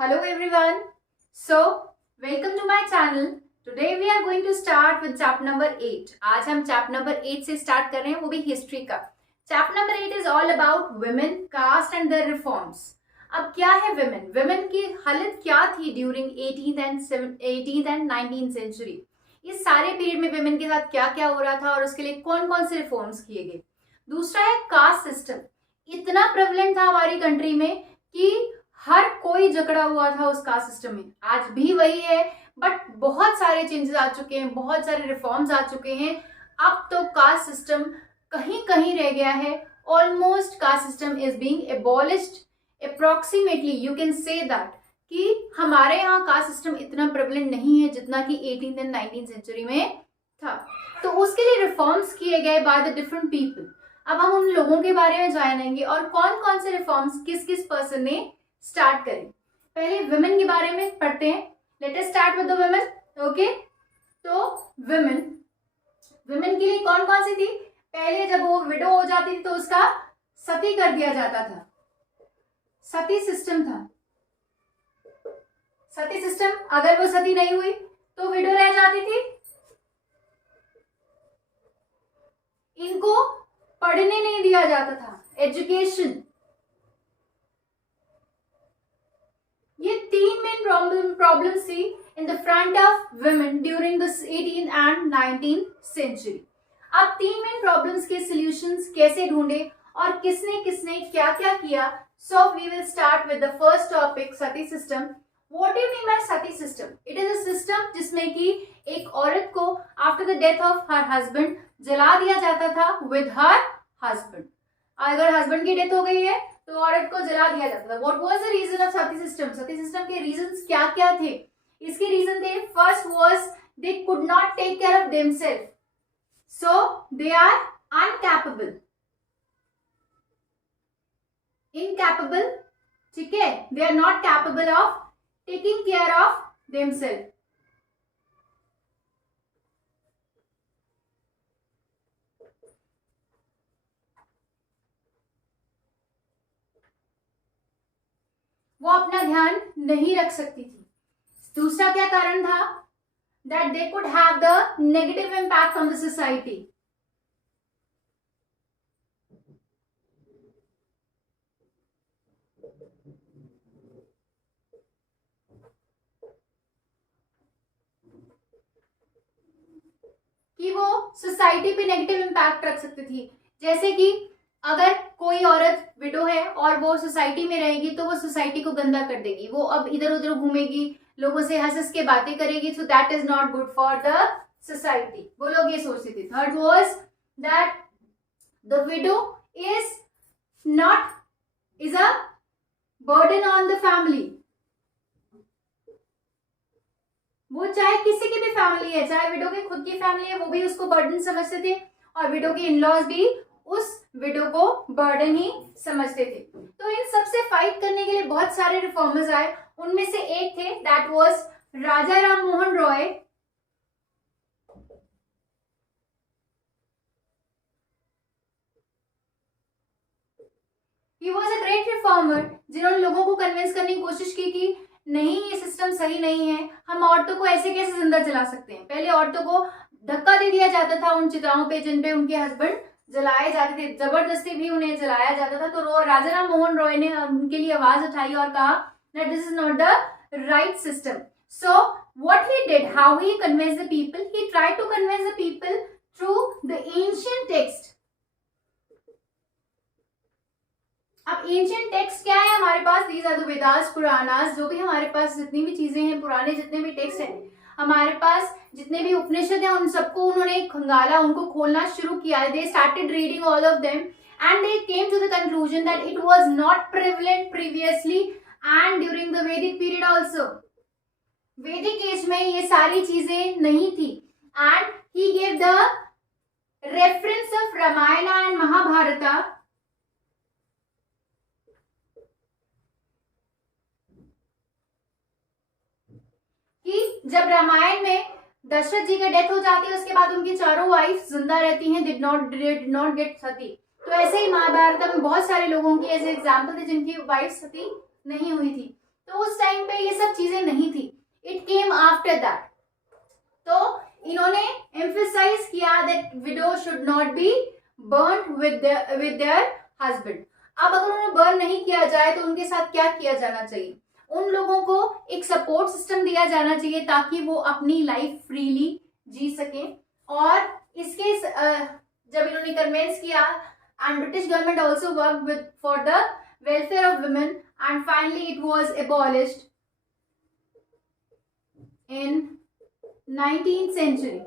Hello everyone. Welcome to my channel. Today we are going to start with chapter number 8. आज हम chapter number 8 से start कर रहे हैं, वो भी history का. Chapter number 8 is all about women, caste and their reforms. अब क्या है women? Women की हालत क्या थी during 18th and 19th century? इस सारे पीरियड में women के साथ क्या क्या हो रहा था और उसके लिए कौन कौन से रिफॉर्म्स किए गए. दूसरा है कास्ट सिस्टम. इतना प्रेवलेंट था हमारी कंट्री में कि हर कोई जकड़ा हुआ था उस कास्ट सिस्टम में. आज भी वही है, बट बहुत सारे चेंजेस आ चुके हैं, बहुत सारे रिफॉर्म्स आ चुके हैं. अब तो कास्ट सिस्टम कहीं कहीं रह गया है. Almost caste system is being abolished. Approximately you can say that कि हमारे यहाँ कास्ट सिस्टम इतना प्रेवलेंट नहीं है जितना कि 18th एंड 19th सेंचुरी में था. तो उसके लिए रिफॉर्म्स किए गए बाय द डिफरेंट पीपल. अब हम उन लोगों के बारे में जानेंगे और कौन कौन से रिफॉर्म्स किस किस पर्सन ने स्टार्ट करें. पहले वुमेन के बारे में पढ़ते हैं. Let us start with the women. Okay, तो वुमेन के लिए कौन कौन सी थी. पहले जब वो विडो हो जाती थी तो उसका सती कर दिया जाता था. सती सिस्टम था. सती सिस्टम, अगर वो सती नहीं हुई तो विडो रह जाती थी. इनको पढ़ने नहीं दिया जाता था. एजुकेशन, ये तीन मेन प्रॉब्लम्स थी in the front of women during the 18th and 19th century. अब तीन मेन प्रॉब्लम्स के सॉल्यूशंस कैसे ढूंढे और किसने किसने क्या क्या किया. So we will start with the first topic, sati system. What do you mean by sati system? It is a system जिसमें कि एक औरत को after the death of her husband जला दिया जाता था विद हर हस्बैंड. अगर हस्बैंड की डेथ हो गई है तो औरत को जला दिया जाता था. What was the reason of sati system? Sati system के रीजंस क्या क्या थे? इसके रीजन थे, first was they could not take care of themselves, so they are uncapable. Incapable, ठीक है, they are not capable of taking care of themselves. वो अपना ध्यान नहीं रख सकती थी. दूसरा क्या कारण था? That they could have the negative impact on the society. कि वो सोसाइटी पे नेगेटिव इम्पैक्ट रख सकती थी. जैसे कि अगर कोई औरत विडो है और वो सोसाइटी में रहेगी तो वो सोसाइटी को गंदा कर देगी. वो अब इधर उधर घूमेगी, लोगों से हंस हंस के बातें करेगी. So that is not good for the society. वो लोग ये सोचते थे. Third was that the widow is not is a burden on the family. वो चाहे किसी की भी फैमिली है, चाहे विडो की खुद की फैमिली है, वो भी उसको बर्डन समझते थे और विडो के इनलॉज भी उस विडो को बर्डन ही समझते थे. तो इन सबसे फाइट करने के लिए बहुत सारे रिफॉर्मर्स आए. उनमें से एक थे, that was Raja Ram Mohan Roy. He was a great reformer जिन्होंने लोगों को कन्विंस करने की कोशिश की कि नहीं, ये सिस्टम सही नहीं है. हम औरतों को ऐसे कैसे जिंदा जला सकते हैं. पहले औरतों को धक्का दे दिया जाता था उन चिताओं पे जिन पे उनके हस्बैंड जलाए जाते थे. जबरदस्ती भी उन्हें जलाया जाता था. तो राजा राम मोहन रॉय ने उनके लिए आवाज उठाई और कहा that this is not the right system. So what he did, how he convinced the people, he tried to convince the people through the ancient text. अब एंशियंट टेक्स्ट क्या है हमारे पास? These are the Vedas, Puranas. जो भी हमारे पास जितनी भी चीजें हैं, पुराने जितने भी टेक्स्ट हैं हमारे पास, जितने भी उपनिषद हैं, उन सबको उन्होंने खंगाला, उनको खोलना शुरू किया. They started reading all of them and they came to the conclusion that it was not prevalent previously and during the Vedic period also. Vedic age में ये सारी चीजें नहीं थी. And he gave the reference of Ramayana and Mahabharata. कि जब रामायण में दशरथ जी का डेथ हो जाती है, उसके बाद उनकी चारों वाइफ जिंदा रहती हैं, डिड नॉट गेट सती. तो ऐसे ही महाभारत में बहुत सारे लोगों की ऐसे एग्जाम्पल थे जिनकी वाइफ सती नहीं हुई थी. तो उस टाइम टाइम पे ये सब चीजें नहीं थी, इट केम आफ्टर दैट। तो इन्होंने एम्फेसाइज किया that window should not be burn with their husband. अब अगर उन्हें बर्न नहीं किया जाए तो उनके साथ क्या किया जाना चाहिए? उन लोगों को एक सपोर्ट सिस्टम दिया जाना चाहिए ताकि वो अपनी लाइफ फ्रीली जी सकें। और इसके जब इन्होंने कन्वेंस किया, and British government also work with for the welfare of women, and finally it was abolished in 19th century.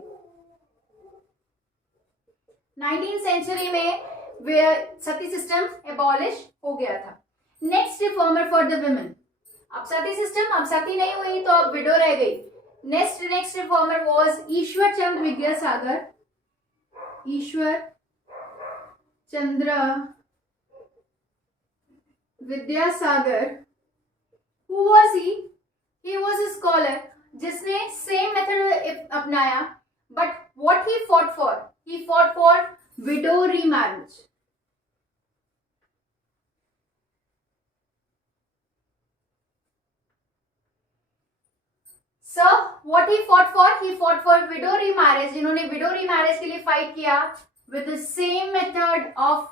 19th century में सती सिस्टम एबॉलिश हो गया था। Next reformer for the women, अब सती सिस्टम, अब सती नहीं हुई तो अब विडो रह गई। Next reformer was Ishwar Chandra Vidyasagar. Ishwar Chandra Vidyasagar, who was he? He was a scholar जिसने सेम मेथड अपनाया, but what he fought for? He fought for window remarriage. So what he fought for? He fought for widow remarriage. इन्होंने widow remarriage के लिए fight किया with the same method of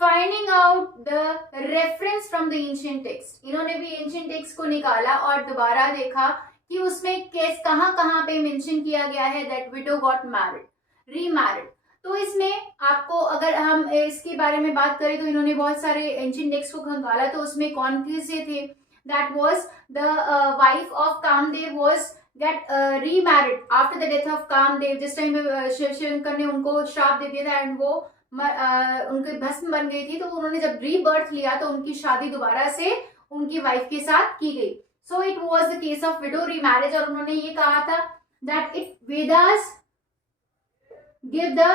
finding out the reference from the ancient text. इन्होंने भी ancient text को निकाला और दोबारा देखा कि उसमें कहाँ पे मेंशन किया गया है that widow got married, remarried. तो इसमें आपको अगर हम इसके बारे में बात करें तो इन्होंने बहुत सारे एंशियंट टेक्स्ट को खंगाला, तो उसमें कौन से थे? That was the wife of Kamdev was get remarried after the death of Kamdev. जिस टाइम शिव शंकर ने उनको श्राप दे दिया था एंड वो उनके भस्म बन गई थी, तो उन्होंने जब रीबर्थ लिया तो उनकी शादी दोबारा से उनकी वाइफ के साथ की गई। So it was the case of window remarriage. और उन्होंने ये कहा था that it Vedas give the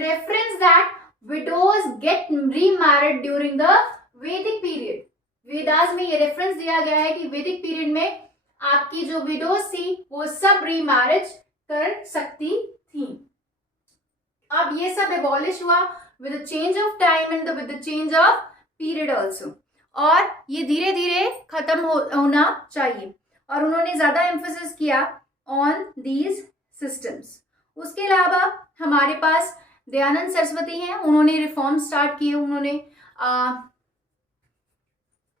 reference that widows get remarried during the Vedic period. Vedas में ये रेफरेंस दिया गया है कि वैदिक पीरियड में आपकी जो विडोज थी वो सब रीमैरिज कर सकती थी। अब ये सब एबॉलिश हुआ with the change of time and with the change of period also, और ये धीरे धीरे खत्म होना चाहिए। और उन्होंने ज्यादा एम्फेसिस किया ऑन दीज सिस्टम्स। उसके अलावा हमारे पास दयानंद सरस्वती हैं, उन्होंने रिफॉर्म स्टार्ट किए। उन्होंने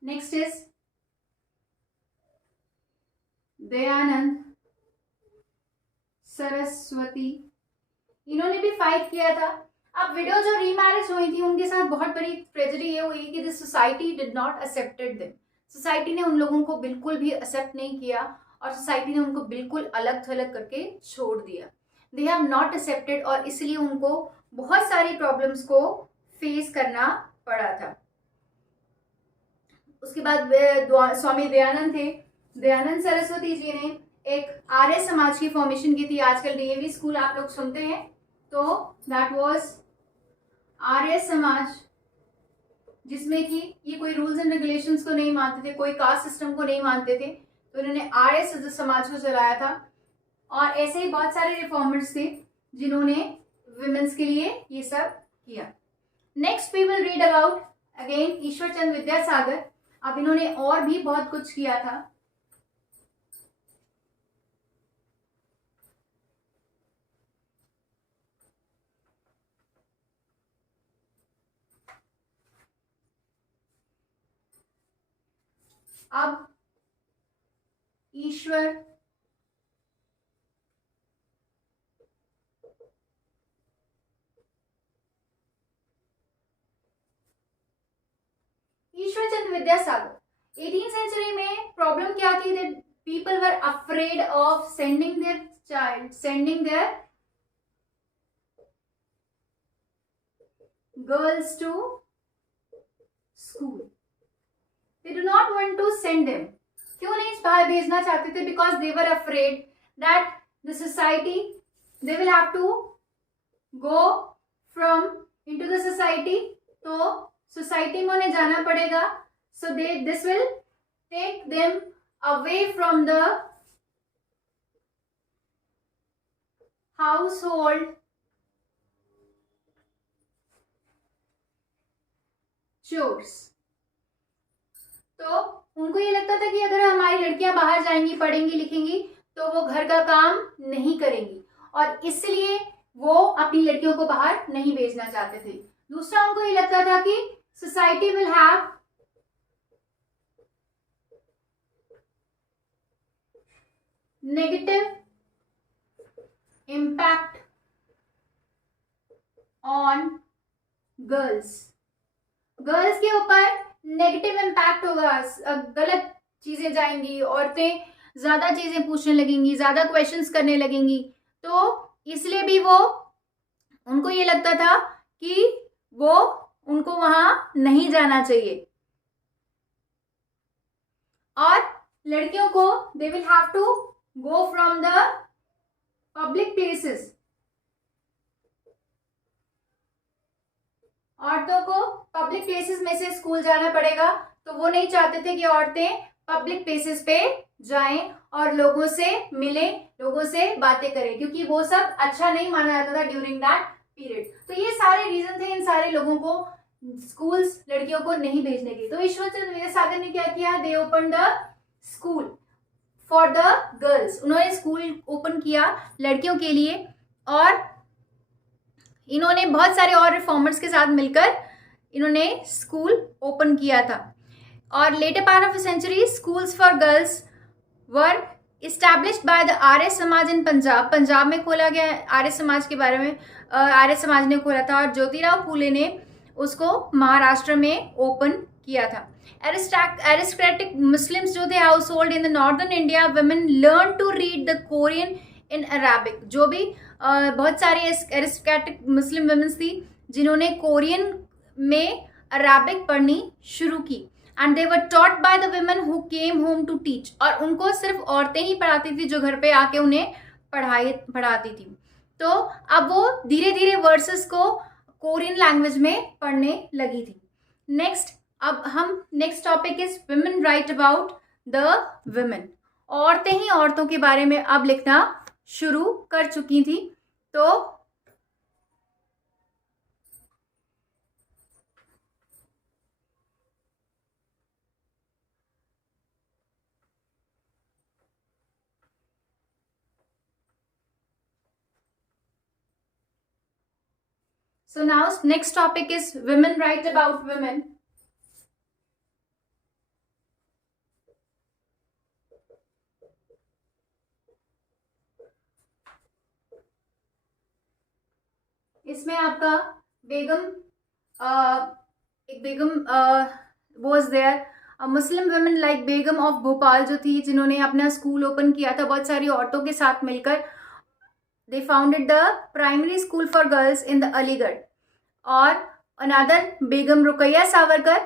नेक्स्ट इज दयानंद सरस्वती, इन्होंने भी फाइट किया था। अब विडो जो रीमैरिज हुई थी उनके साथ बहुत बड़ी ट्रेजेडी ये हुई कि the society did not accepted them. Society ने उन लोगों को बिल्कुल भी एक्सेप्ट नहीं किया और सोसाइटी ने उनको बिल्कुल अलग थलग करके छोड़ दिया। दे हैव नॉट एक्सेप्टेड, और इसलिए उनको बहुत सारी प्रॉब्लम्स को फेस करना पड़ा था। उसके बाद स्वामी दयानंद थे। दयानंद सरस्वती जी ने एक आर्य समाज की फॉर्मेशन की थी। आजकल डीएवी स्कूल आप लोग सुनते हैं, तो दैट वाज आर्य समाज, जिसमें कि ये कोई रूल्स एंड रेगुलेशंस को नहीं मानते थे, कोई कास्ट सिस्टम को नहीं मानते थे, तो इन्होंने आर्य समाज को चलाया था। और ऐसे ही बहुत सारे रिफॉर्मर्स थे जिन्होंने विमेंस के लिए ये सब किया। Next we will read about again Ishwar Chandra Vidyasagar. अब इन्होंने और भी बहुत कुछ किया था। अब ईश्वर चंद्र विद्यासागर 18th सेंचुरी में प्रॉब्लम क्या थी? That people were afraid of sending their girls to school. They do not want to send them. क्यों नहीं बाहर भेजना चाहते थे? Because they were afraid that the society, they will have to go from into the society, तो society में उन्हें जाना पड़ेगा। So this will take them away from the household chores. तो उनको ये लगता था कि अगर हमारी लड़कियां बाहर जाएंगी, पढ़ेंगी लिखेंगी तो वो घर का काम नहीं करेंगी, और इसलिए वो अपनी लड़कियों को बाहर नहीं भेजना चाहते थे। दूसरा, उनको ये लगता था कि society will have negative impact on girls, girls के ऊपर नेगेटिव इम्पैक्ट होगा, गलत चीजें जाएंगी, औरतें ज्यादा चीजें पूछने लगेंगी, ज्यादा क्वेश्चंस करने लगेंगी, तो इसलिए भी वो उनको ये लगता था कि वो उनको वहां नहीं जाना चाहिए, और लड़कियों को they will have to go from the public places, औरतों को पब्लिक प्लेसेस में से स्कूल जाना पड़ेगा, तो वो नहीं चाहते थे कि औरतें पब्लिक प्लेसेस पे जाएं और लोगों से मिलें, लोगों से बातें करें, क्योंकि वो सब अच्छा नहीं माना जाता था ड्यूरिंग दैट पीरियड। तो ये सारे रीजन थे इन सारे लोगों को स्कूल्स लड़कियों को नहीं भेजने के। तो ईश्वर चंद्र विद्यासागर ने क्या किया, दे open the school for the girls, उन्होंने स्कूल ओपन किया लड़कियों के लिए, और इन्होंने बहुत सारे और रिफॉर्मर्स के साथ मिलकर इन्होंने स्कूल ओपन किया था। और later part of the century schools for girls were established by the Arya Samaj in Punjab, Punjab में खोला गया आर्य समाज के बारे में, आर्य समाज ने खोला था, और ज्योतिराव फूले ने उसको महाराष्ट्र में ओपन किया था। एरिस्टोक्रेटिक मुस्लिम्स जो थे household in the northern India, women learn to read the Quran in Arabic, जो भी बहुत सारी एरिस्टोक्रेटिक मुस्लिम वुमेन्स थी जिन्होंने कोरियन में अराबिक पढ़नी शुरू की, and they were taught by the women who came home to teach, और उनको सिर्फ औरतें ही पढ़ाती थी जो घर पे आके उन्हें पढ़ाती थी। तो अब वो धीरे धीरे वर्सेस को कोरियन लैंग्वेज में पढ़ने लगी थी। नेक्स्ट, अब हम next topic is women right about the women, औरतें ही औरतों के बारे में अब लिखना शुरू कर चुकी थी। तो now next topic is women right about women. इसमें आपका बेगम एक Begum was there, Muslim women like Begum of Bhopal जो थी, जिन्होंने अपना स्कूल ओपन किया था बहुत सारी औरतों के साथ मिलकर। They founded the primary school for girls in the Aligarh. और अनदर बेगम रुकैया सावरकर,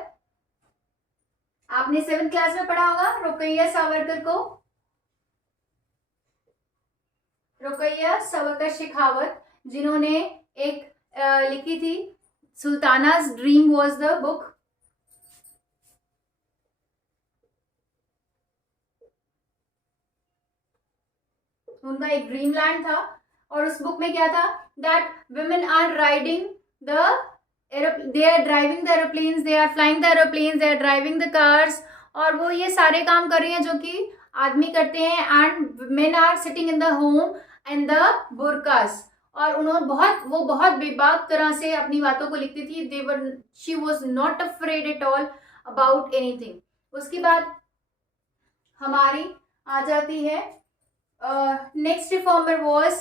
आपने 7th क्लास में पढ़ा होगा रुकैया सावरकर को, रुकैया सावरकर शेखावत, जिन्होंने एक लिखी थी सुल्ताना's ड्रीम वॉज द बुक। उनका एक ड्रीम लैंड था, और उस बुक में क्या था, that women are riding the they are driving the aeroplanes, they are flying the aeroplanes, they are driving the cars, और वो ये सारे काम कर रही हैं जो कि आदमी करते हैं, and men are sitting in the home and the burqas, और उन्होंने बहुत बेबाक तरह से अपनी बातों को लिखती थी। she was not afraid at all about anything। उसके बाद हमारी आ जाती है next reformer was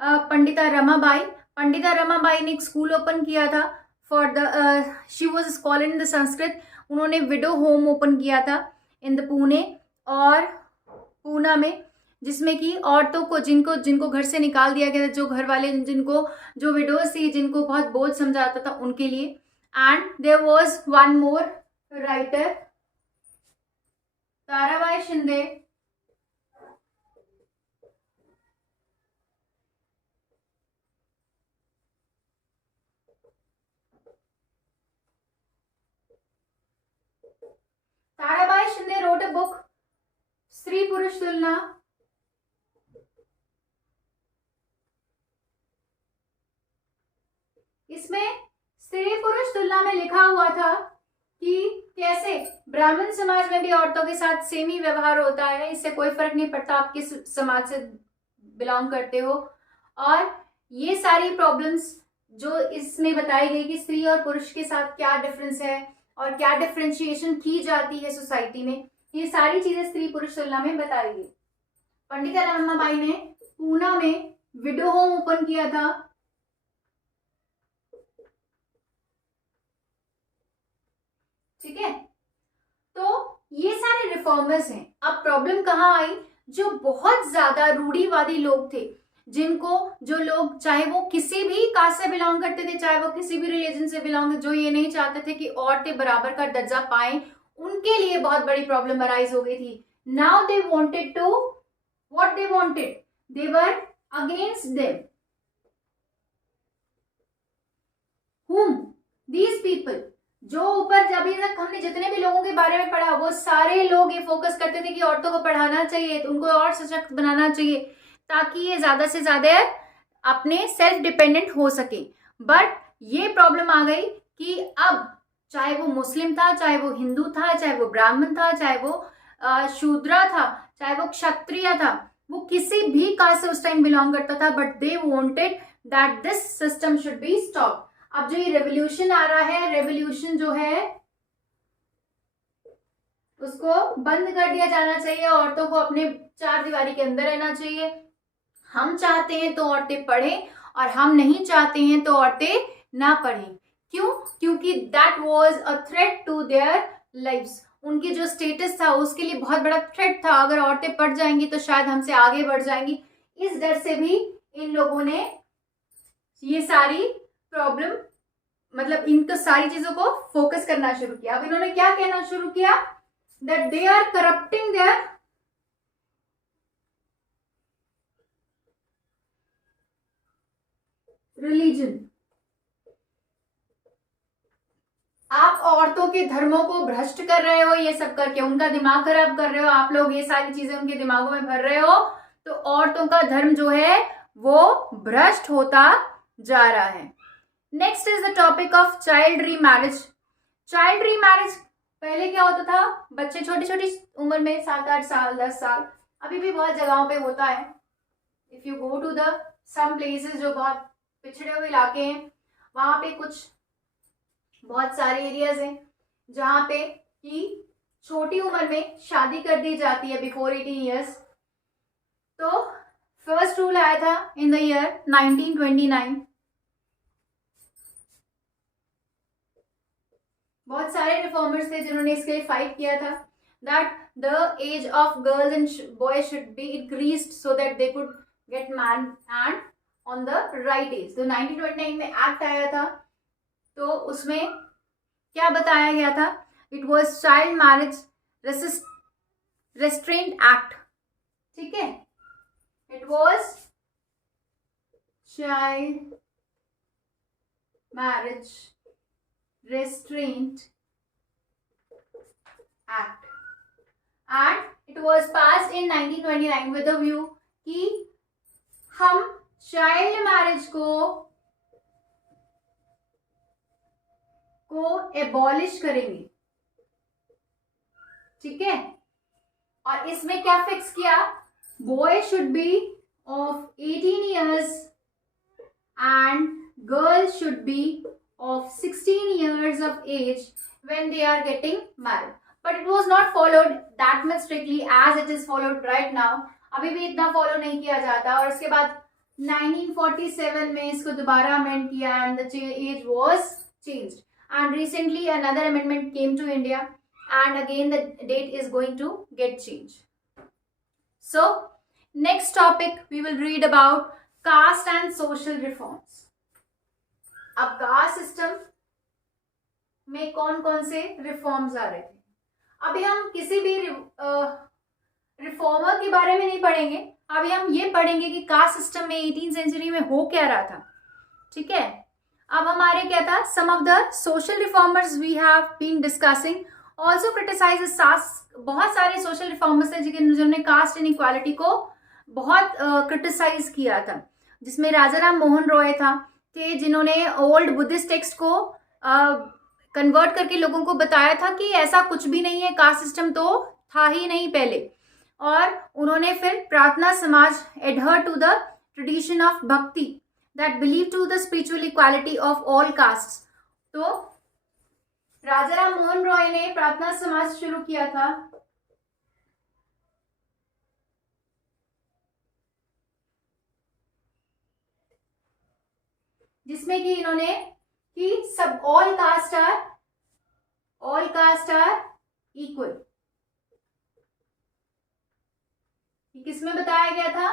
Pandita Ramabai. Pandita Ramabai ने एक स्कूल ओपन किया था for the she was scholar in the Sanskrit. उन्होंने विडो होम ओपन किया था इन द पुणे और पूना में, जिसमें कि औरतों को जिनको घर से निकाल दिया गया था, जो घर वाले जो विडोज थी, जिनको बहुत बोझ समझा जाता था, उनके लिए। And there was one more writer, Tarabai Shinde, Tarabai Shinde wrote a book स्त्री पुरुष तुलना। इसमें स्त्री पुरुष तुलना में लिखा हुआ था कि कैसे ब्राह्मण समाज में भी औरतों के साथ सेम ही व्यवहार होता है, इससे कोई फर्क नहीं पड़ता आप किस समाज से बिलोंग करते हो। और ये सारी प्रॉब्लम्स जो इसमें बताई गई कि स्त्री और पुरुष के साथ क्या डिफरेंस है और क्या डिफरेंशिएशन की जाती है सोसाइटी में, ये सारी चीजें स्त्री पुरुष तुलना में बताई गई। पंडित रमाबाई ने पूना में विडो होम ओपन किया था। ठीक है, तो ये सारे रिफॉर्मर्स हैं। अब प्रॉब्लम कहाँ आई, जो बहुत ज्यादा रूढ़िवादी लोग थे, जिनको जो लोग चाहे वो किसी भी कास्ट से बिलोंग करते थे, चाहे वो किसी भी रिलीजन से बिलोंग, जो ये नहीं चाहते थे कि औरतें बराबर का दर्जा पाएं, उनके लिए बहुत बड़ी प्रॉब्लम अराइज हो गई थी। Now they wanted to what they wanted, they were against them. whom these people, जो ऊपर अभी तक हमने जितने भी लोगों के बारे में पढ़ा, वो सारे लोग ये फोकस करते थे कि औरतों को पढ़ाना चाहिए, उनको और सशक्त बनाना चाहिए ताकि ये ज्यादा से ज्यादा अपने सेल्फ डिपेंडेंट हो सके। बट ये प्रॉब्लम आ गई कि अब चाहे वो मुस्लिम था, चाहे वो हिंदू था, चाहे वो ब्राह्मण था, चाहे वो शूद्रा था, चाहे वो क्षत्रिय था, वो किसी भी कास्ट से उस टाइम बिलोंग करता था, but they wanted that this system should be stop. अब जो ये रेवोल्यूशन आ रहा है, रेवोल्यूशन जो है उसको बंद कर दिया जाना चाहिए, औरतों को अपने चार दीवारी के अंदर रहना चाहिए। हम चाहते हैं तो औरतें पढ़ें और हम नहीं चाहते हैं तो औरतें ना पढ़ें। क्यों? क्योंकि that was a threat to their lives. उनकी जो स्टेटस था उसके लिए बहुत बड़ा थ्रेट था, अगर औरतें पढ़ जाएंगी तो शायद हमसे आगे बढ़ जाएंगी। इस डर से भी इन लोगों ने ये सारी प्रॉब्लम, मतलब इनको सारी चीजों को फोकस करना शुरू किया। अब इन्होंने क्या कहना शुरू किया, that they are corrupting their religion. आप औरतों के धर्मों को भ्रष्ट कर रहे हो, ये सब करके उनका दिमाग खराब कर रहे हो, आप लोग ये सारी चीजें उनके दिमागों में भर रहे हो, तो औरतों का धर्म जो है वो भ्रष्ट होता जा रहा है। Next is the topic of child remarriage. Child remarriage पहले क्या होता था, बच्चे छोटी छोटी उम्र में 7-8 साल 10 साल, अभी भी बहुत जगहों पे होता है। If you go to the some places जो बहुत पिछड़े हुए इलाके हैं, वहां पे कुछ बहुत सारे एरियाज हैं जहाँ पे कि छोटी उम्र में शादी कर दी जाती है, बिफोर 18 ईयर्स। तो फर्स्ट रूल आया था इन द ईयर 1929। बहुत सारे रिफॉर्मर्स थे जिन्होंने इसके लिए फाइट किया था, that the age of girls and boys should be increased so that they could get married and on the right age. तो 1929 में एक्ट आया था, तो उसमें क्या बताया गया था, it was child marriage restaurant act. ठीक है, it was child marriage restaurant act and it was passed in 1929 with the view कि हम चाइल्ड मैरिज को एबॉलिश करेंगे। ठीक है, और इसमें क्या फिक्स किया, boy should be of 18 years and girl should be of 16 years of age when they are getting married. But it was not followed that much strictly as it is followed right now. अभी भी इतना follow नहीं किया जाता, और इसके बाद 1947 में इसको दोबारा अमेंड किया and the age was changed. And recently another amendment came to India and again the date is going to get changed. So next topic we will read about caste and social reforms. अब caste system में कौन कौन से reforms आ रहे थे। अभी हम किसी भी रिफॉर्मर के बारे में नहीं पढ़ेंगे, अभी हम ये पढ़ेंगे कि कास्ट सिस्टम में 18th सेंचुरी में हो क्या रहा था। ठीक है, अब हमारे क्या था, some of the social reformers we have been discussing also criticise. बहुत सारे सोशल रिफॉर्मर्स थे जिन्होंने कास्ट इनइक्वालिटी को बहुत क्रिटिसाइज किया था, जिसमें राजा राम मोहन रॉय थे जिन्होंने ओल्ड बुद्धिस्ट टेक्स्ट को कन्वर्ट करके लोगों को बताया था कि ऐसा कुछ भी नहीं है, कास्ट सिस्टम तो था ही नहीं पहले। और उन्होंने फिर Prarthana Samaj adhere to the tradition of bhakti that believe to the spiritual equality of all caste. तो राजा राम मोहन रॉय ने प्रार्थना समाज शुरू किया था, जिसमें कि इन्होंने कि सब ऑल कास्ट आर इक्वल, किसमें बताया गया था?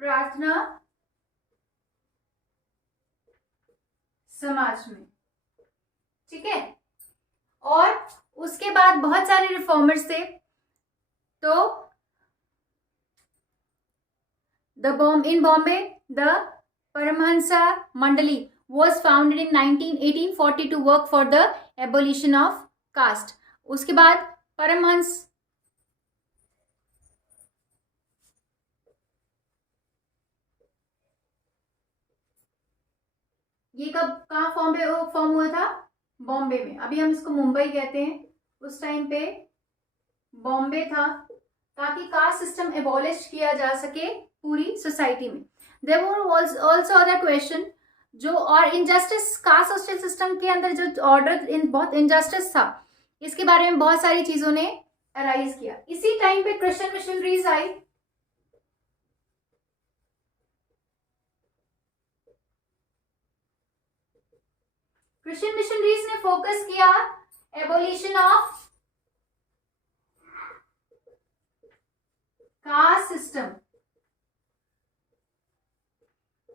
प्रार्थना समाज में, ठीक है। और उसके बाद बहुत सारे रिफॉर्मर्स थे। तो इन बॉम्बे द परमहंसा मंडली was founded in 1840 to work for the abolition of caste। उसके बाद परमहंस ये कहाँ फॉर्म हुआ था? बॉम्बे में। अभी हम इसको मुंबई कहते हैं, उस टाइम पे बॉम्बे था, ताकि कास्ट सिस्टम एबॉलिश किया जा सके पूरी सोसाइटी में। There were also other question जो, और इनजस्टिस, कास्ट सोशल सिस्टम के अंदर जो ऑर्डर बहुत इनजस्टिस था, इसके बारे में बहुत सारी चीजों ने अराइज किया। इसी टाइम पे क्रिश्चियन मिशनरीज आई। क्रिश्चियन मिशनरीज ने फोकस किया एबोलिशन ऑफ कास्ट सिस्टम,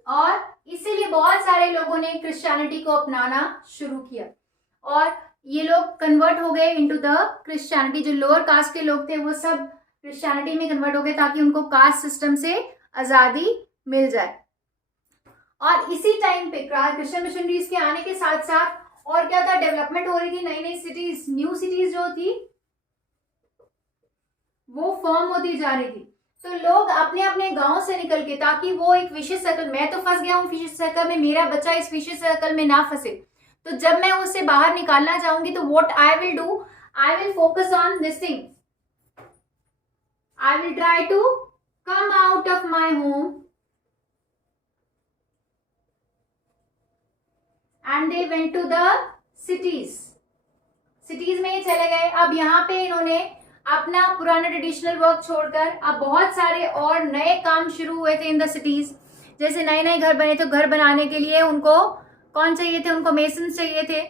और इसीलिए बहुत सारे लोगों ने क्रिश्चियनिटी को अपनाना शुरू किया, और ये लोग कन्वर्ट हो गए इनटू द क्रिश्चियनिटी। जो लोअर कास्ट के लोग थे वो सब क्रिश्चियनिटी में कन्वर्ट हो गए, ताकि उनको कास्ट सिस्टम से आजादी मिल जाए। और इसी टाइम पे क्रिश्चियन मिशनरीज के आने के साथ साथ और क्या था? डेवलपमेंट हो रही थी, नई नई सिटीज, न्यू सिटीज जो थी वो फॉर्म होती जा रही थी। तो लोग अपने अपने गांव से निकल के, ताकि वो एक विशेष सर्कल, मैं तो फंस गया हूँ विशेष सर्कल में, मेरा बच्चा इस विशेष सर्कल में ना फंसे, तो जब मैं उसे बाहर निकालना चाहूंगी तो what I will do, I will focus on this thing, I will try to come out of my home and they went to the cities. Cities में ही चले गए। अब यहाँ पे इन्होंने अपना पुराना ट्रेडिशनल वर्क छोड़कर अब बहुत सारे और नए काम शुरू हुए थे इन द सिटीज। जैसे नए नए घर बने, तो घर बनाने के लिए उनको कौन चाहिए थे? उनको मेसन्स चाहिए थे,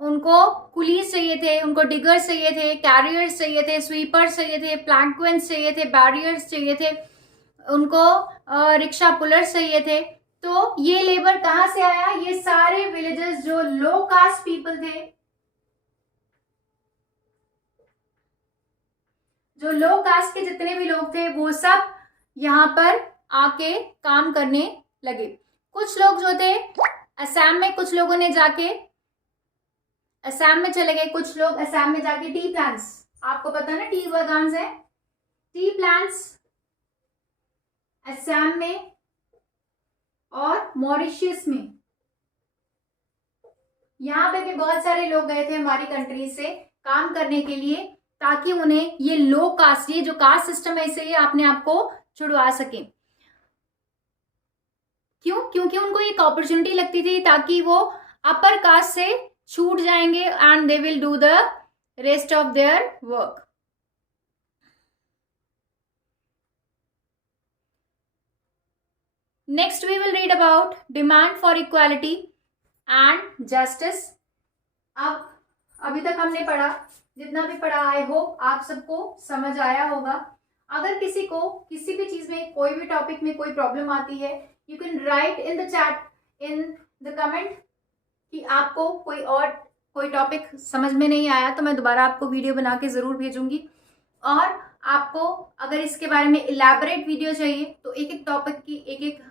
उनको कुलीस चाहिए थे, उनको डिगर्स चाहिए थे, कैरियर्स चाहिए थे, स्वीपर्स चाहिए थे, प्लैंक्वेंस चाहिए थे, बैरियर्स चाहिए थे, उनको रिक्शा पुलर्स चाहिए थे। तो ये लेबर कहाँ से आया? ये सारे विलेजेस जो लो कास्ट पीपल थे, जो लो कास्ट के जितने भी लोग थे, वो सब यहाँ पर आके काम करने लगे। कुछ लोग जो थे असम में, कुछ लोगों ने जाके असम में चले गए, कुछ लोग असम में जाके टी प्लांट्स, आपको पता है ना टी बागान है, टी प्लांट्स असम में और मॉरिशस में, यहाँ पे भी बहुत सारे लोग गए थे हमारी कंट्री से काम करने के लिए, ताकि उन्हें ये लो कास्ट, ये जो कास्ट सिस्टम है, इससे ये अपने आप को छुड़वा सके। क्यों? क्योंकि उनको एक अपॉर्चुनिटी लगती थी, ताकि वो अपर कास्ट से छूट जाएंगे and they will do the rest of their work. Next we will read about demand for equality and justice. अब अभी तक हमने पढ़ा, जितना भी पढ़ा, आई होप आप सबको समझ आया होगा। अगर किसी को किसी भी चीज में, कोई भी टॉपिक में कोई प्रॉब्लम आती है, you can write in the chat, in the comment कि आपको कोई टॉपिक समझ में नहीं आया, तो मैं दोबारा आपको वीडियो बना के जरूर भेजूंगी। और आपको अगर इसके बारे में इलैबोरेट वीडियो चाहिए, तो एक एक टॉपिक की एक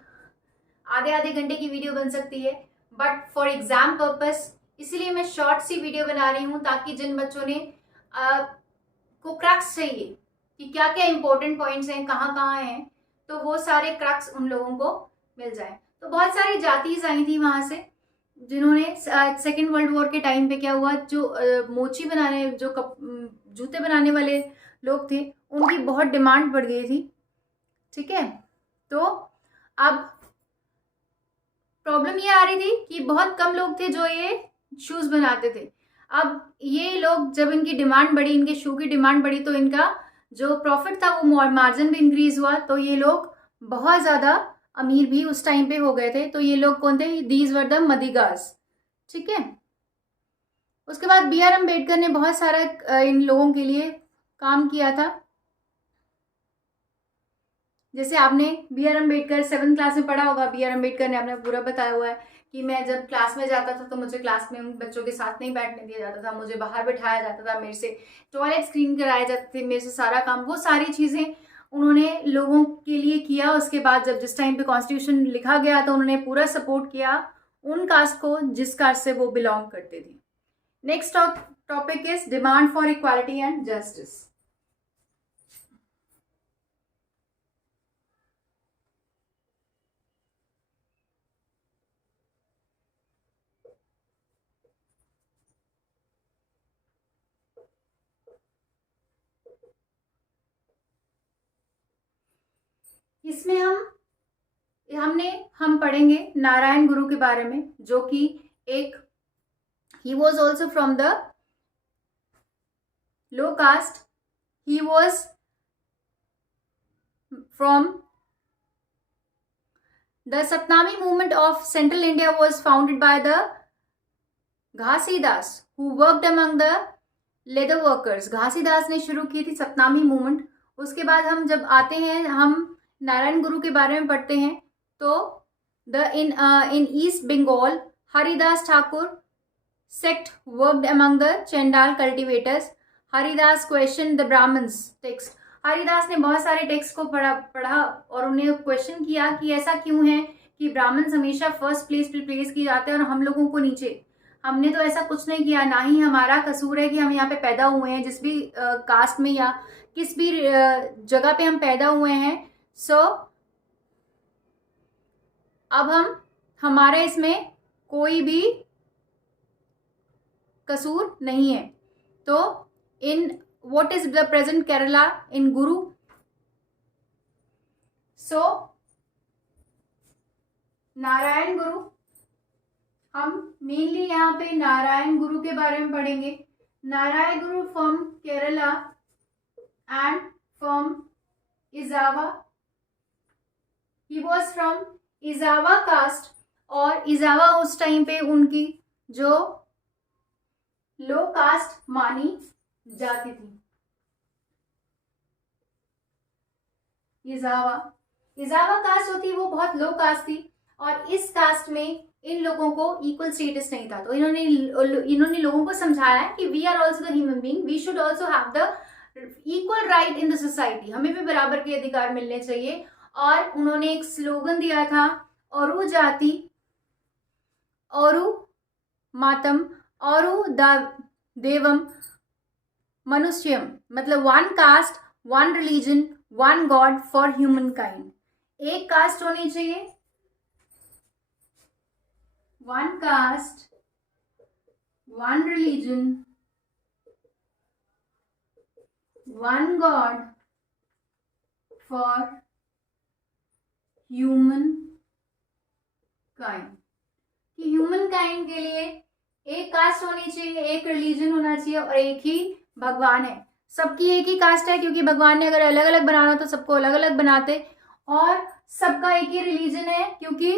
आधे घंटे की वीडियो बन सकती है, बट फॉर एग्जाम पर्पस इसलिए मैं शॉर्ट सी वीडियो बना रही हूँ, ताकि जिन बच्चों ने को क्रक्स चाहिए कि क्या क्या इंपॉर्टेंट पॉइंट्स हैं, कहाँ कहाँ हैं, तो वो सारे क्रक्स उन लोगों को मिल जाए। तो बहुत सारी जातीज आई थी वहां से, जिन्होंने सेकेंड वर्ल्ड वॉर के टाइम पे क्या हुआ, जो मोची बनाने, जो जूते बनाने वाले लोग थे, उनकी बहुत डिमांड बढ़ गई थी। ठीक है, तो अब प्रॉब्लम ये आ रही थी कि बहुत कम लोग थे जो ये शूज बनाते थे। अब ये लोग, जब इनकी डिमांड बढ़ी, इनके शू की डिमांड बढ़ी, तो इनका जो प्रॉफिट था वो मार्जिन भी इंक्रीज हुआ। तो ये लोग बहुत ज्यादा अमीर भी उस टाइम पे हो गए थे। तो ये लोग कौन थे? These were the Madigas. ठीक है, उसके बाद बी आर अम्बेडकर ने बहुत सारा इन लोगों के लिए काम किया था। जैसे आपने B are Ambedkar 7th class में पढ़ा होगा। बी आर अम्बेडकर ने आपने पूरा बताया हुआ है कि मैं जब क्लास में जाता था तो मुझे क्लास में उन बच्चों के साथ नहीं बैठने दिया जाता था, मुझे बाहर बैठाया जाता था, मेरे से टॉयलेट स्क्रीन कराए जाते थे, मेरे से सारा काम, वो सारी चीज़ें उन्होंने लोगों के लिए किया। उसके बाद जब जिस टाइम पे कॉन्स्टिट्यूशन लिखा गया तो उन्होंने पूरा सपोर्ट किया उन कास्ट को जिस कास्ट से वो बिलोंग करते थे। Next topic is demand for equality and justice. इसमें हम पढ़ेंगे नारायण गुरु के बारे में, जो कि एक he was also from the low caste. He was from the Satnami movement of Central India was founded by the Ghasidas who worked among the leather workers. Ghasidas ने शुरू की थी सतनामी मूवमेंट। उसके बाद हम जब आते हैं, हम नारायण गुरु के बारे में पढ़ते हैं, तो in East Bengal, Haridas Thakur sect worked among the Chandal cultivators. Haridas question the Brahmins text. Haridas ने बहुत सारे टेक्स्ट को पढ़ा और उन्हें क्वेश्चन किया कि ऐसा क्यों है कि ब्राह्मण्स हमेशा फर्स्ट प्लेस पे प्लेस किए जाते हैं और हम लोगों को नीचे। हमने तो ऐसा कुछ नहीं किया, ना ही हमारा कसूर है कि हम यहाँ पे पैदा हुए हैं, जिस भी कास्ट में या किस भी जगह पे हम पैदा हुए हैं। सो अब हमारा इसमें कोई भी कसूर नहीं है। तो in what is the present Kerala in Guru. So Narayan गुरु, हम मेनली यहाँ पे नारायण गुरु के बारे में पढ़ेंगे। Narayana Guru from Kerala and from Ezhava. He was from Ezhava caste, और इजावा उस टाइम पे उनकी जो लो कास्ट मानी जाती थी। इजावा कास्ट जो थी वो बहुत लो कास्ट थी, और इस कास्ट में इन लोगों को इक्वल स्टेटस नहीं था। तो इन्होंने लोगों को समझाया कि we are also the human being, we should also have the equal right in the society, हमें भी बराबर के अधिकार मिलने चाहिए। और उन्होंने एक स्लोगन दिया था, औरु जाति औरु मातम औरु देवम मनुष्यम, मतलब one cast one religion one God for human kind. एक कास्ट होनी चाहिए, one cast one religion one God for human kind. कि ह्यूमन काइंड के लिए एक कास्ट होनी चाहिए, एक रिलीजन होना चाहिए, और एक ही भगवान है। सबकी एक ही कास्ट है, क्योंकि भगवान ने अगर अलग अलग बनाना तो सबको अलग अलग बनाते। और सबका एक ही रिलीजन है, क्योंकि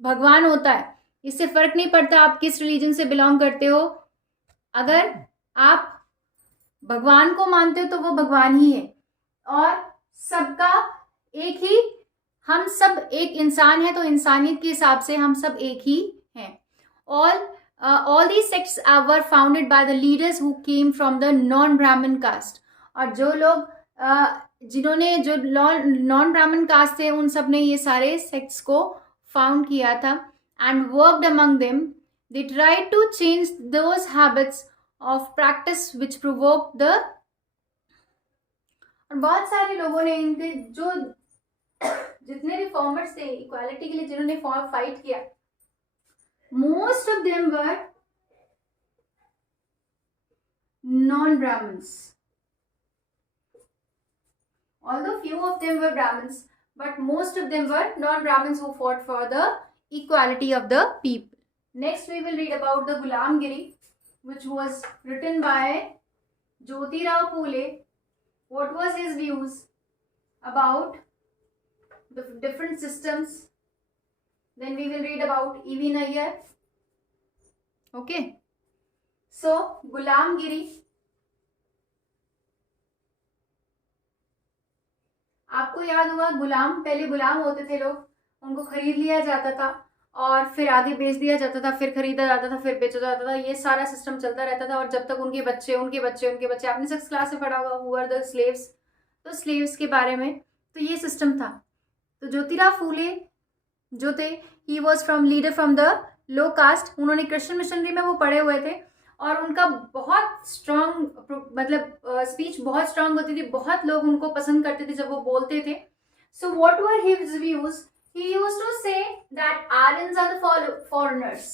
भगवान होता है। इससे फर्क नहीं पड़ता आप किस रिलीजन से बिलोंग करते हो, अगर आप भगवान को मानते हो तो वो भगवान ही है। और सबका एक ही, हम सब एक इंसान है, तो इंसानियत के हिसाब से हम सब एक ही हैं। all these sects were founded by the leaders who came from the non-Brahmin caste। और जो लोग जिन्होंने जो नॉन ब्राह्मण कास्ट थे, उन सब ने ये सारे सेक्ट्स को फाउंड किया था। And worked among them, they tried to change those habits of practice which provoke the. और बहुत सारे लोगों ने इनके जो जितने रिफॉर्मर्स थे इक्वालिटी के लिए, जिन्होंने फाइट किया, Most of them were non-Brahmins. Although few of them were Brahmins, but most of them were non-Brahmins who fought for the equality of the people. Next we will read about the Gulamgiri, which was written by Jyotirao Phule. What was his views about the different systems? Then we will read about E.V. Nayyar. Okay. So Gulamgiri, आपको याद होगा गुलाम, पहले गुलाम होते थे लोग, उनको खरीद लिया जाता था और फिर आगे बेच दिया जाता था, फिर खरीदा जाता था, फिर बेचा जाता था। ये सारा सिस्टम चलता रहता था और जब तक उनके बच्चे आपने 6th क्लास में पढ़ा होगा हु आर द स्लेव्स, तो स्लेव्स के बारे में, तो ये सिस्टम था। तो ज्योतिराव फूले जो थे, he was from leader from the low caste. उन्होंने क्रिश्चियन मिशनरी में वो पढ़े हुए थे और उनका बहुत स्ट्रॉन्ग, मतलब स्पीच बहुत स्ट्रॉन्ग होती थी, बहुत लोग उनको पसंद करते थे जब वो बोलते थे। So what were his views? He used to say that Aryans are the foreigners.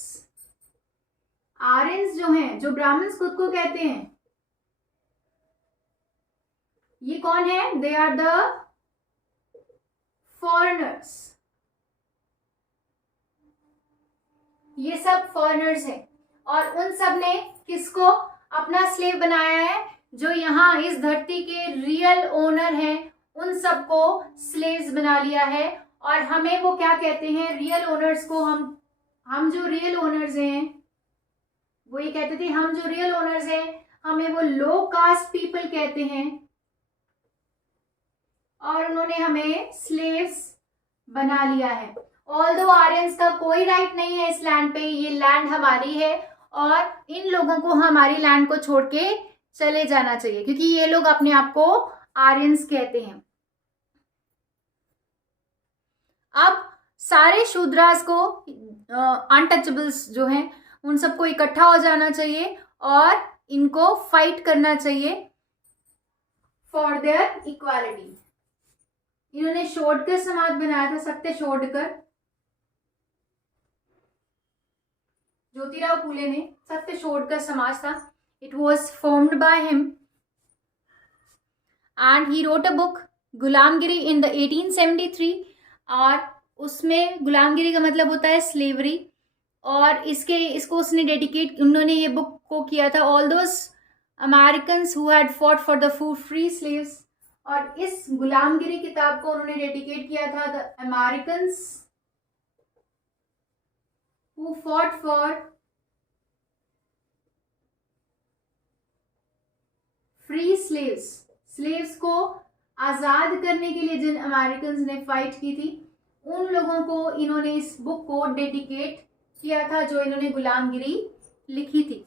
Aryans जो हैं, जो ब्राह्मण्स खुद को कहते हैं, ये कौन है? They are the foreigners. ये सब फॉरेनर्स हैं और उन सब ने किसको अपना स्लेव बनाया है? जो यहाँ इस धरती के रियल ओनर हैं, उन सबको स्लेव्स बना लिया है। और हमें वो क्या कहते हैं? रियल ओनर्स को हम जो रियल ओनर्स हैं, वो ये कहते थे, हम जो रियल ओनर्स हैं हमें वो लो कास्ट पीपल कहते हैं और उन्होंने हमें स्लेव्स बना लिया है। ऑल्दो आर्यंस का कोई राइट नहीं है इस लैंड पे, ये लैंड हमारी है और इन लोगों को हमारी लैंड को छोड़ के चले जाना चाहिए, क्योंकि ये लोग अपने आप को आर्यंस कहते हैं। अब सारे शूद्रास को, अनटचेबल्स जो हैं, उन सबको इकट्ठा हो जाना चाहिए और इनको फाइट करना चाहिए फॉर देयर इक्वालिटी। इन्होंने शोडकर समाज बनाया था, सत्य शोडकर, ज्योतिराव फूले ने सत्य शोडकर समाज था। It was formed by him and he wrote a book Gulamgiri in the 1873 और उसमें गुलामगिरी का मतलब होता है स्लेवरी और इसको उसने डेडिकेट, उन्होंने ये बुक को किया था all those Americans who had fought for the free slaves. और इस गुलामगिरी किताब को उन्होंने डेडिकेट किया था the Americans who fought for free slaves, slaves को आजाद करने के लिए जिन अमेरिकन्स ने फाइट की थी, उन लोगों को इन्होंने इस बुक को डेडिकेट किया था जो इन्होंने गुलामगिरी लिखी थी।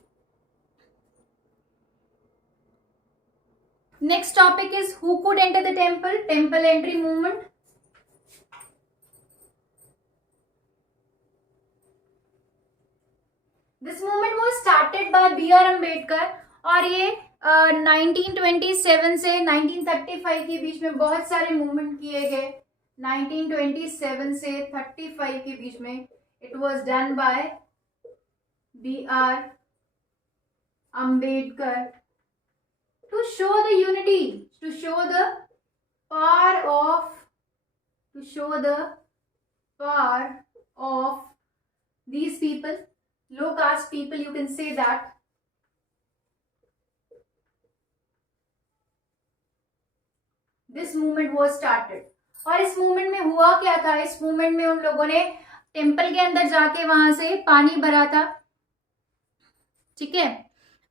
Next topic is who could enter the temple, temple entry movement. This movement was started by B.R. Ambedkar और ये 1927 से 1935 के बीच में बहुत सारे मूवमेंट किए गए। 1927 से 35 के बीच में it was done by B.R. Ambedkar to show the unity, to show the power of these people, low caste people, you can say that. This movement was started. और इस मूवमेंट में हुआ क्या था? इस मूवमेंट में उन लोगों ने टेम्पल के अंदर जाके वहां से पानी भरा था, ठीक है।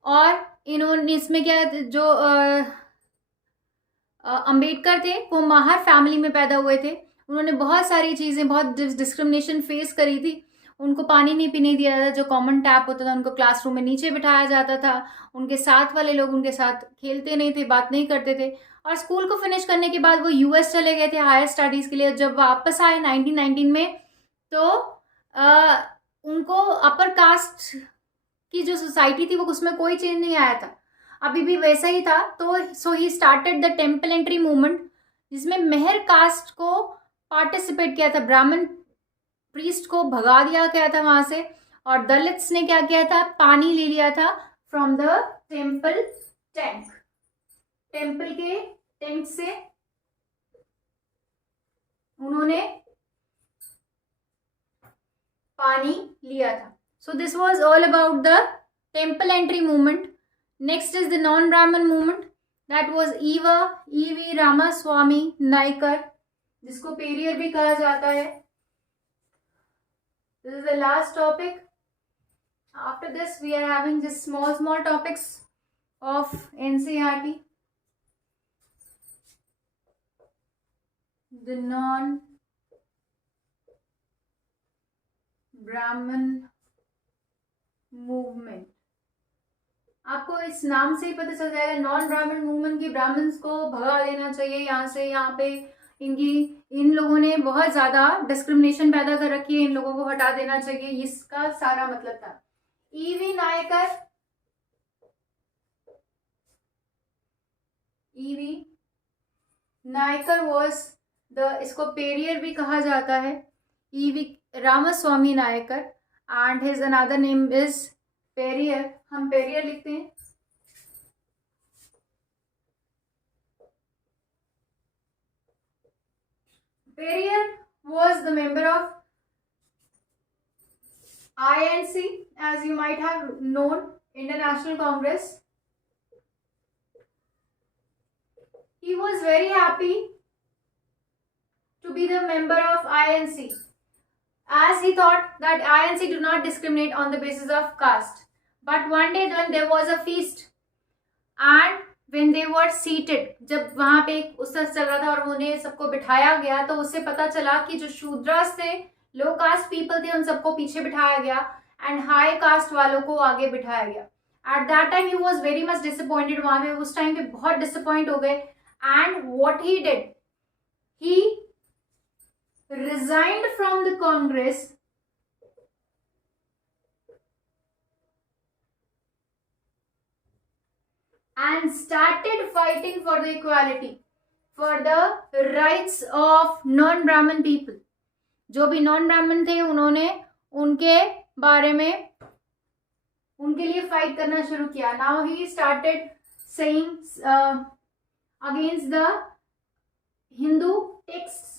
और इन्होंने इसमें क्या, जो अम्बेडकर थे वो माहर फैमिली में पैदा हुए थे। उन्होंने बहुत सारी चीजें, बहुत डिस्क्रिमिनेशन फेस करी थी। उनको पानी नहीं पीने दिया जाता, जो कॉमन टैप होता था, उनको क्लासरूम में नीचे बिठाया जाता था। उनके साथ वाले लोग उनके साथ खेलते नहीं थे, बात नहीं करते थे। और स्कूल को फिनिश करने के बाद वो US चले गए थे हायर स्टडीज़ के लिए। जब वापस आए 1919 में, तो उनको अपर कास्ट की जो सोसाइटी थी वो उसमें कोई चेंज नहीं आया था, अभी भी वैसा ही था। तो so he started the temple entry movement, जिसमें मेहर कास्ट को पार्टिसिपेट किया था। ब्राह्मण प्रीस्ट को भगा दिया गया था वहां से और दलित्स ने क्या किया था, पानी ले लिया था from the temple tank, temple के टैंक से उन्होंने पानी लिया था. So this was all about the temple entry movement. Next is the non-Brahmin movement. That was E.V. Ramaswamy Naikar, जिसको पेरियर भी कहा जाता है. This is the last topic. After this we are having just small topics of NCERT. The non-Brahmin movement. आपको इस नाम से ही पता चल जाएगा नॉन ब्राह्मण मूवमेंट की ब्राह्मण्स को भगा देना चाहिए यहाँ से. यहाँ पे इन लोगों ने बहुत ज्यादा डिस्क्रिमिनेशन पैदा कर रखी है, इन लोगों को हटा देना चाहिए, इसका सारा मतलब था. ईवी नायकर वॉज द, इसको पेरियर भी कहा जाता है, E V Ramaswamy Naicker, and his another name is Periyar. हम पेरियर लिखते हैं. Perrier was the member of INC, as you might have known, International Congress. He was very happy to be the member of INC, as he thought that INC do not discriminate on the basis of caste. But one day when there was a feast and when they were seated, जब वहां पे एक उत्सव चल रहा था और उन्हें सबको बिठाया गया, तो उससे पता चला कि जो शूद्रास थे, लो कास्ट पीपल थे, उन सबको पीछे बिठाया गया एंड हाई कास्ट वालों को आगे बिठाया गया. At that time he was very much disappointed. वहां पे उस टाइम पे बहुत डिसअपॉइंट हो गए. And what he did, he resigned from the Congress and started fighting for the equality, for the rights of non-Brahmin people. जो भी non-Brahmin थे, उन्होंने उनके बारे में, उनके लिए फाइट करना शुरू किया. Now he started saying against the Hindu texts.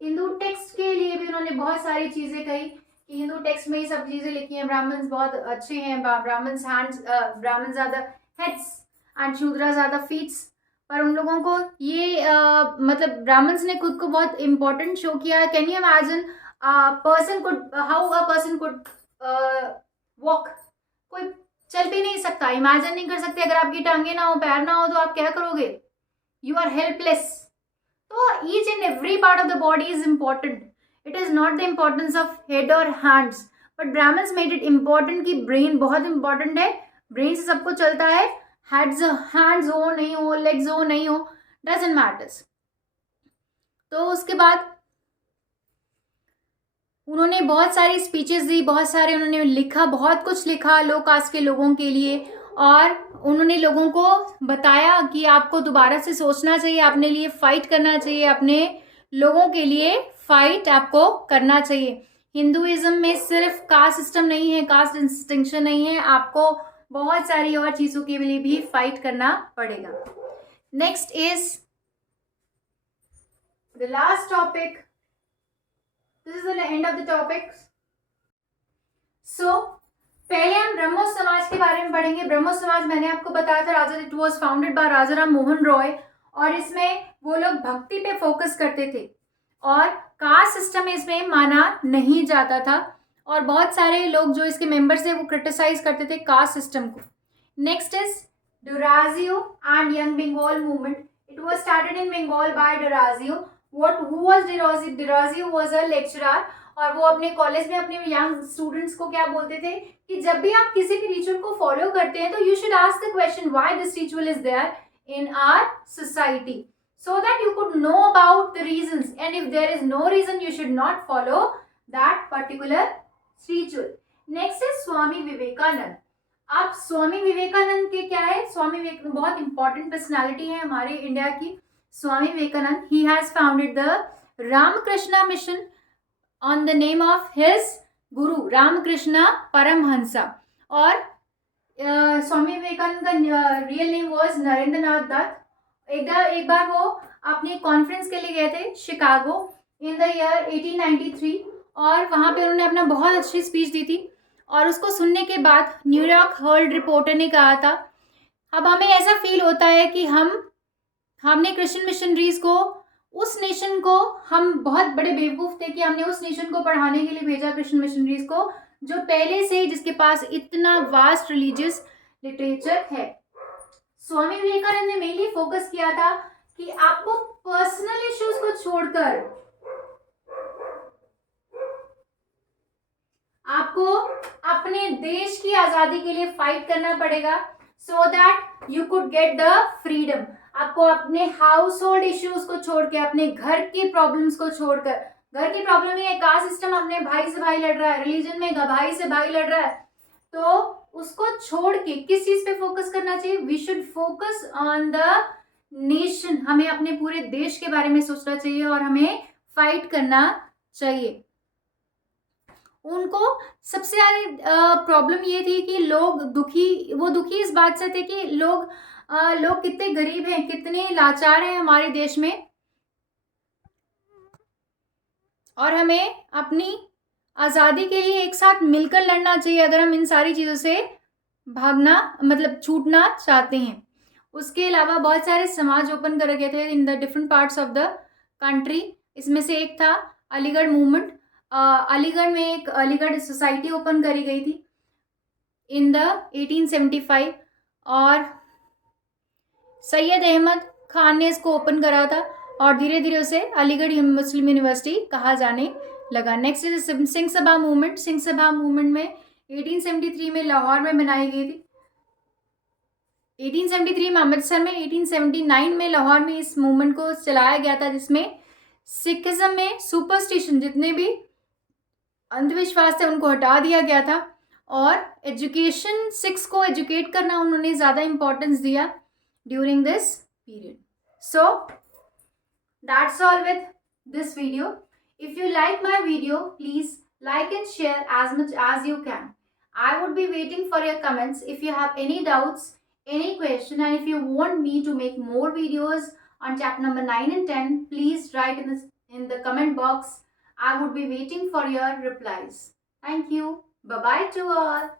Hindu text के लिए भी उन्होंने बहुत सारी चीजें कही कि हिंदू टेक्स्ट में ही सब चीजें लिखी हैं, ब्राह्मण्स बहुत अच्छे हैं, Brahmins are the heads and shudras are the feet. पर उन लोगों को ये मतलब ब्राह्मण्स ने खुद को बहुत इम्पोर्टेंट शो किया. Can you imagine person could, how a person could walk, कोई चल भी नहीं सकता, इमेजिन नहीं कर सकते. अगर आपकी टांगे ना हो, पैर ना हो, तो आप क्या करोगे? You are helpless. तो each and every part of the body is important. It is not the importance of head और hands, but Brahmins made it important कि ब्रेन बहुत इंपॉर्टेंट है, ब्रेन से सब कुछ चलता है. हैंड्स हो नहीं हो, लेग्स हो नहीं हो, डजंट मैटर्स. तो उसके बाद उन्होंने बहुत सारी स्पीचेस दी, बहुत सारे उन्होंने लिखा, बहुत कुछ लिखा लो कास्ट के लोगों के लिए. और उन्होंने लोगों को बताया कि आपको दोबारा से सोचना चाहिए, अपने लिए फाइट करना चाहिए, अपने लोगों के लिए फाइट आपको करना चाहिए. हिंदुइज्म में सिर्फ कास्ट सिस्टम नहीं है, कास्ट डिस्टिंक्शन नहीं है, आपको बहुत सारी और चीजों के लिए भी फाइट करना पड़ेगा. Next is the last topic. This is the end of the topic. So पहले हम ब्रह्मो समाज के बारे में पढ़ेंगे. ब्रह्मो समाज मैंने आपको बताया था, इट वॉज फाउंडेड बाय राजा राम मोहन रॉय, और इसमें वो लोग भक्ति पे फोकस करते थे और कास्ट सिस्टम इसमें माना नहीं जाता था. और बहुत सारे लोग जो इसके मेंबर्स थे वो क्रिटिसाइज करते थे कास्ट सिस्टम को. Next is Derozio and young Bengal movement. It was started in Bengal by Derozio. Who was Derozio? Derozio was a lecturer, और वो अपने कॉलेज में अपने यंग स्टूडेंट्स को क्या बोलते थे कि जब भी आप किसी भी रिचुअल को फॉलो करते हैं तो you should ask the question why this ritual is there in our society, so that you could know about the reasons, and if there is no reason you should not follow that particular ritual. Next is Swami Vivekananda. अब स्वामी विवेकानंद के क्या है? स्वामी विवेकानंद बहुत important personality है हमारे India की. Swami Vivekananda, he has founded the Ramakrishna mission on the name of his गुरु रामकृष्ण परमहंसा। और स्वामी विवेकानंद का रियल नेम वॉज नरेंद्र नाथ दत्त। एक बार वो अपने कॉन्फ्रेंस के लिए गए थे शिकागो इन द ईयर 1893 और वहाँ पे उन्होंने अपना बहुत अच्छी स्पीच दी थी और उसको सुनने के बाद न्यूयॉर्क हर्ल्ड रिपोर्टर ने कहा था, अब हमें ऐसा फील होता है कि हमने क्रिश्चियन मिशनरीज को, उस नेशन को, हम बहुत बड़े बेवकूफ़ थे कि हमने उस नेशन को पढ़ाने के लिए भेजा क्रिश्चियन मिशनरीज को जो पहले से ही जिसके पास इतना वास्ट रिलीजियस लिटरेचर है। स्वामी विवेकानंद ने मेनली फोकस किया था कि आपको पर्सनल इश्यूज को छोड़कर आपको अपने देश की आजादी के लिए फाइट करना पड़ेगा so that you could get the freedom. आपको अपने हाउस होल्ड इश्यूज को छोड़ के, अपने घर की प्रॉब्लम्स को छोड़कर, घर की प्रॉब्लम ये कास्ट सिस्टम, अपने भाई से भाई लड़ रहा है, रिलीजन में भाई से भाई लड़ रहा है, तो उसको छोड़ के किस चीज पे फोकस करना चाहिए? We should focus on the nation. हमें अपने पूरे देश के बारे में सोचना चाहिए और हमें फाइट करना चाहिए। उनको सबसे ज्यादा प्रॉब्लम ये थी कि लोग दुखी इस बात से थे कि लोग कितने गरीब हैं, कितने लाचार हैं हमारे देश में, और हमें अपनी आज़ादी के लिए एक साथ मिलकर लड़ना चाहिए अगर हम इन सारी चीज़ों से छूटना चाहते हैं। उसके अलावा बहुत सारे समाज ओपन करे गए थे in the different parts of the country. इसमें से एक था अलीगढ़ मूवमेंट। अलीगढ़ में एक अलीगढ़ सोसाइटी ओपन करी गई थी इन द 1875 और सैयद अहमद खान ने इसको ओपन करा था और धीरे धीरे उसे अलीगढ़ मुस्लिम यूनिवर्सिटी कहा जाने लगा। Next is Singh Sabha movement. Singh Sabha movement में 1873 में लाहौर में बनाई गई थी, 1873 में अमृतसर में, 1879 में लाहौर में इस मूवमेंट को चलाया गया था, जिसमें सिखिज्म में सुपरस्टिशन, जितने भी अंधविश्वास थे उनको हटा दिया गया था और एजुकेशन, सिक्स को एजुकेट करना उन्होंने ज़्यादा इंपॉर्टेंस दिया during this period. So that's all with this video. If you like my video, please like and share as much as you can. I would be waiting for your comments. If you have any doubts, any question, and if you want me to make more videos on chapter number 9 and 10, please write in the comment box. I would be waiting for your replies. Thank you. Bye-bye to all.